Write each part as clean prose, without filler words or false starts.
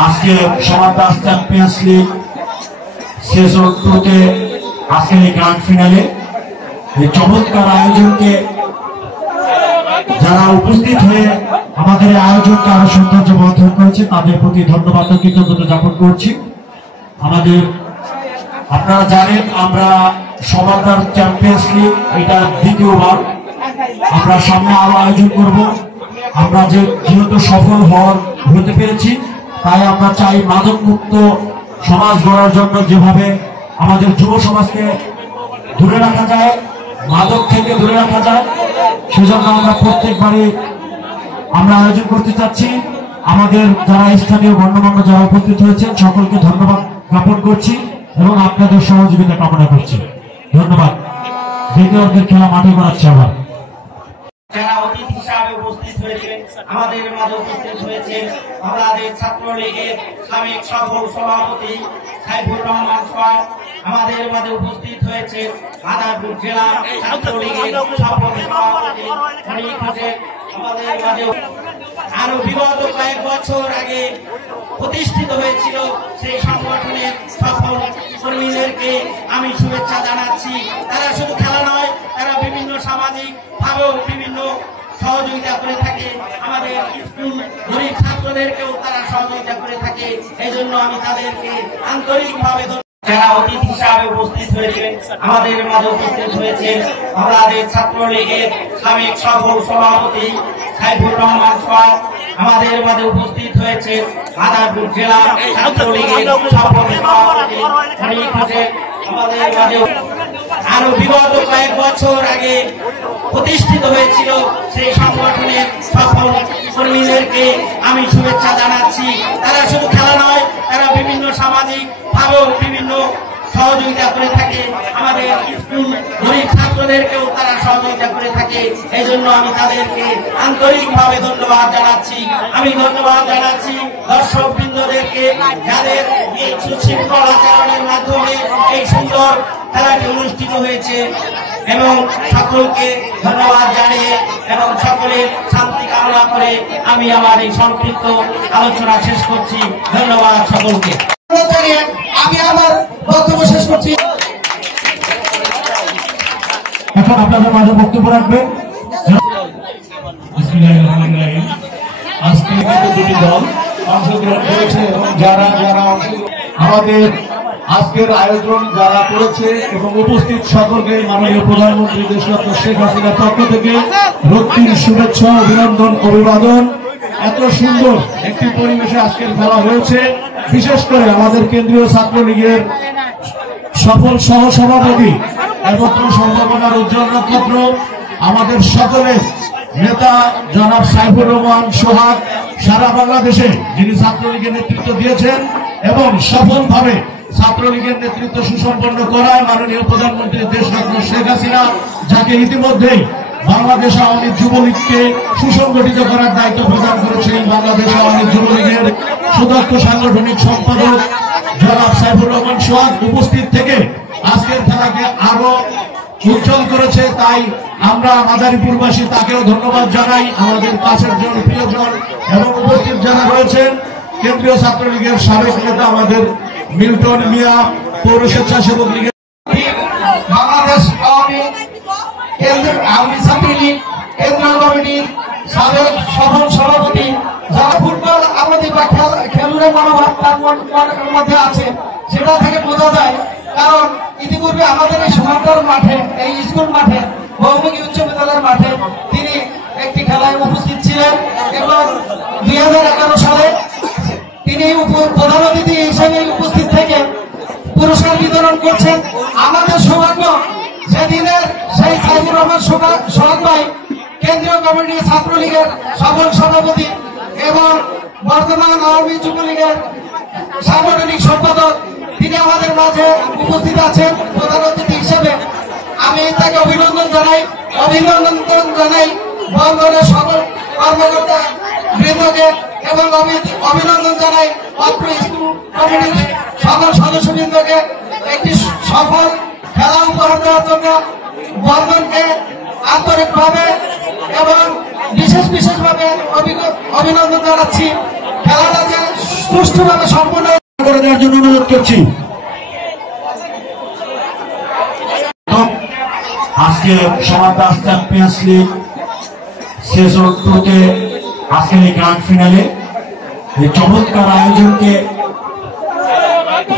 আজকে সমাজ Das champions league season 2 আজকের এই গ্র্যান্ড ফিনালে এই চমৎকার আয়োজনকে যারা উপস্থিত হয়ে আমাদের এই আয়োজনকে আরো সৌন্দর্য বর্ধন করেছে তাদের প্রতি ধন্যবাদ ও কৃতজ্ঞতা জ্ঞাপন করছি। আমাদের আপনারা জানেন আমরা সমাজ দাস চ্যাম্পিয়ন্স লিগ এটা দ্বিতীয়বার, আমরা সামনে আরো আয়োজন করব। আমরা যেহেতু সফল হতে পেরেছি তাই আমরা চাই মাদক মুক্ত সমাজ গড়ার জন্য যেভাবে আমাদের যুব সমাজকে দূরে রাখা যায়, মাদক থেকে দূরে রাখা যায়, সেজন্য আমরা প্রত্যেকবারই আমরা আয়োজন করতে চাচ্ছি। আমাদের যারা স্থানীয় গণ্যমান্য যারা উপস্থিত হয়েছেন সকলকে ধন্যবাদ জ্ঞাপন করছি এবং আপনাদের সহযোগিতা কামনা করছি। ধন্যবাদ। দ্বিতীয়দের খেলা মাঠে করাচ্ছি আবার। যারা অতিথি হিসাবে উপস্থিত হয়েছেন আমাদের মাঝে উপস্থিত হয়েছেন আমাদের ছাত্রলীগের সাবেক সফল সভাপতি সাইফুর রহমান সোহাগ, আমাদের মাঝে উপস্থিত হয়েছেন মাদারীপুর জেলা ছাত্রলীগের সফল সভাপতি ফরিদ হোসেন, আমাদের মাঝে আরো বিগত কয়েক বছর আগে প্রতিষ্ঠিত হয়েছিল সেই সংগঠনের সফল কর্মীদেরকে আমি শুভেচ্ছা জানাচ্ছি। তারা শুধু খেলা নয়, তারা বিভিন্ন সামাজিক ভাবেও বিভিন্ন সহযোগিতা করে থাকে, আমাদের স্কুল গরিব ছাত্রদেরকেও তারা সহযোগিতা করে থাকে। এই জন্য আমি তাদেরকে আন্তরিকভাবে যারা অতিথি হিসাবে উপস্থিত হয়েছেন আমাদের মাঝে উপস্থিত হয়েছেন আমাদের ছাত্রলীগের সাবেক সফল সভাপতি সাইফুর রহমান সোহাগ, আমাদের মাঝে উপস্থিত হয়েছেন মাদারীপুর জেলা ছাত্রলীগের সফল সভাপতি ফরিদ হোসেন, আমাদের মাঝে আরো বিগত কয়েক বছর আগে প্রতিষ্ঠিত হয়েছিল সেই সংগঠনের সফল কর্মীদেরকে আমি শুভেচ্ছা জানাচ্ছি। তারা শুধু খেলা নয়, তারা বিভিন্ন সামাজিক ভাবেও বিভিন্ন সহযোগিতা করে থাকে, আমাদের স্কুল গরিব ছাত্রদেরকেও তারা সহযোগিতা করে থাকে। এই জন্য আমি তাদেরকে আন্তরিকভাবে ধন্যবাদ জানাচ্ছি। আমি ধন্যবাদ জানাচ্ছি দর্শক বৃন্দদেরকে যাদের এই সুশৃঙ্খল আচরণের মাধ্যমে এই সুন্দর খেলাটি অনুষ্ঠিত হয়েছে এবং সকলকে ধন্যবাদ জানিয়ে এবং সকলের শান্তি কামনা করে আমি আমার এই সংক্ষিপ্ত আলোচনা শেষ করছি। ধন্যবাদ সকলকে। আমি আমার বক্তব্য শেষ করছি। এখন আপনাদের মাঝে বক্তব্য রাখবেন আজকে দুটি দল অংশগ্রহণ করেছে এবং যারা আমাদের আজকের আয়োজন যারা করেছে এবং উপস্থিত সকলকে মাননীয় প্রধানমন্ত্রী দেশরত্ন শেখ হাসিনার পক্ষ থেকে রক্তিম শুভেচ্ছা, অভিনন্দন, অভিবাদন। এত সুন্দর একটি পরিবেশে আজকের খেলা হয়েছে। বিশেষ করে আমাদের কেন্দ্রীয় ছাত্রলীগের সফল সহসভাপতি এবং সম্ভাবনার উজ্জ্বল নক্ষত্র আমাদের সকলের নেতা জনাব সাইফুর রহমান সোহাগ, সারা বাংলাদেশে যিনি ছাত্রলীগের নেতৃত্ব দিয়েছেন এবং সফলভাবে ছাত্রলীগের নেতৃত্ব সুসম্পন্ন করায় মাননীয় প্রধানমন্ত্রী দেশরত্ন শেখ হাসিনা, যাকে ইতিমধ্যেই বাংলাদেশ আওয়ামী যুবলীগকে সুসংগঠিত করার দায়িত্ব প্রদান করেছেন বাংলাদেশ আওয়ামী যুবলীগের সুদক্ষ সাংগঠনিক সম্পাদক জনাব সাইফুর রহমান সোহাগ উপস্থিত থেকে আজকের খেলাকে আরো উজ্জ্বল করেছে। তাই আমরা মাদারীপুরবাসী তাকেও ধন্যবাদ জানাই। আমাদের কাছের জন, প্রিয়জন এবং উপস্থিত যারা রয়েছেন কেন্দ্রীয় ছাত্রলীগের সাবেক নেতা আমাদের মিল্টন মিয়া, পৌর স্বেচ্ছাসেবক লীগের বাংলাদেশ আওয়ামী ছাত্রলীগ কেন্দ্রীয় কমিটির সাবেক সফল সভাপতি, যারা ফুটবল আমাদের বা খেলুড়ে মনোভাব তার মধ্যে আছে সেটা থেকে বোঝা যায়। কারণ ইতিপূর্বে আমাদের এই সমান্তর মাঠে, এই স্কুল মাঠে, বহুমুখী উচ্চ বিদ্যালয়ের মাঠে তিনি একটি খেলায় উপস্থিত ছিলেন এবং 2011 সালে তিনি প্রধান অতিথি হিসেবে উপস্থিত থেকে পুরস্কার বিতরণ করছেন। আমাদের সৌভাগ্য সেদিনের সেই সাইফুর রহমান সোহাগ ভাই কেন্দ্রীয় কমিটি ছাত্রলীগের সফল সভাপতি এবং বর্তমান আওয়ামী যুবলীগের সাংগঠনিক সম্পাদক, তিনি আমাদের মাঝে উপস্থিত আছেন প্রধান অতিথি হিসেবে। আমি তাকে অভিনন্দন জানাই বন্ধনের সকল কর্মকর্তা বৃন্দকে এবং অভিনন্দন জানাই অত্র স্কুল কমিটির সকল সদস্যবৃন্দকে একটি সফল খেলা উপহার দেওয়ার জন্য বন্ধনকে আন্তরিকভাবে এবং বিশেষভাবে অভিনন্দন জানাচ্ছি। খেলাটা যে সুষ্ঠুভাবে সম্পন্ন করে দেওয়ার জন্য অনুরোধ করছি। আজকে সমাজ দাস চ্যাম্পিয়ন্স লিগ সেশন 2-তে আজকের এই গ্র্যান্ড ফিনালে এই চমৎকার আয়োজনকে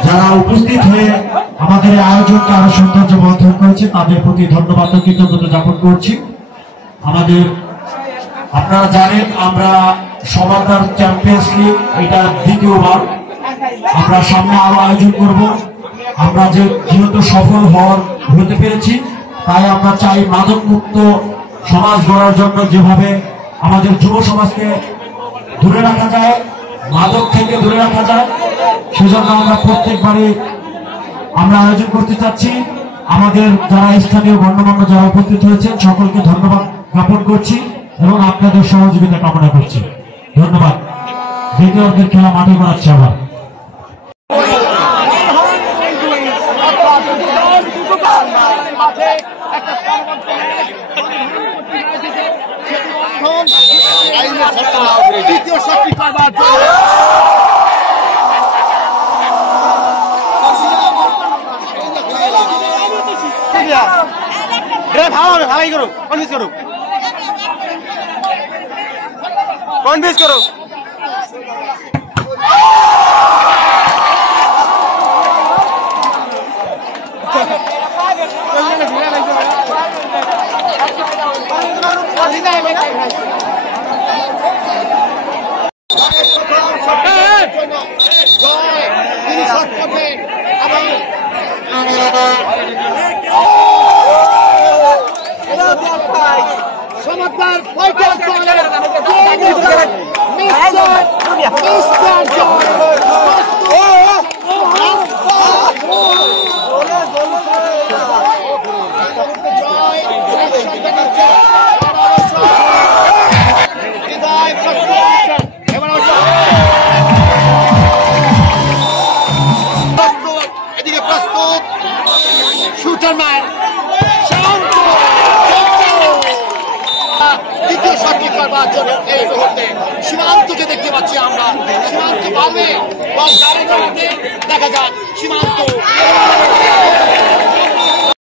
যারা উপস্থিত হয়ে আমাদের এই আয়োজনকে আরো সৌন্দর্য বর্ধন করেছে তাদের প্রতি ধন্যবাদ ও কৃতজ্ঞতা জ্ঞাপন করছি। আমাদের আপনারা জানেন আমরা সমাজ দাস চ্যাম্পিয়ন্স লিগ এটা দ্বিতীয়বার, আমরা সামনে আরো আয়োজন করব। আমরা যেহেতু সফল হতে পেরেছি তাই আমরা চাই মাদক মুক্ত সমাজ গড়ার জন্য যেভাবে আমাদের যুব সমাজকে দূরে রাখা যায়, মাদক থেকে দূরে রাখা যায়, সেজন্য আমরা প্রত্যেকবারই আমরা আয়োজন করতে চাচ্ছি। আমাদের যারা স্থানীয় গণ্যমান্য যারা উপস্থিত হয়েছেন সকলকে ধন্যবাদ জ্ঞাপন করছি এবং আপনাদের সহযোগিতা কামনা করছি। ধন্যবাদ। দ্বিতীয় খেলা মাঠে করাচ্ছি আবার। দ্বিতীয় শক্তি করবার জন্য ভালোই করো, কনভিন্স করো, কনভিন্স করো। তিনি শট করবেন চমৎকার এদিকে প্রস্তুত শুটারম্যান দ্বিতীয় শটটি করবার জন্য এই মুহূর্তে সীমান্তকে দেখতে পাচ্ছি আমরা। সীমান্ত পারবে দেখা যাক সীমান্ত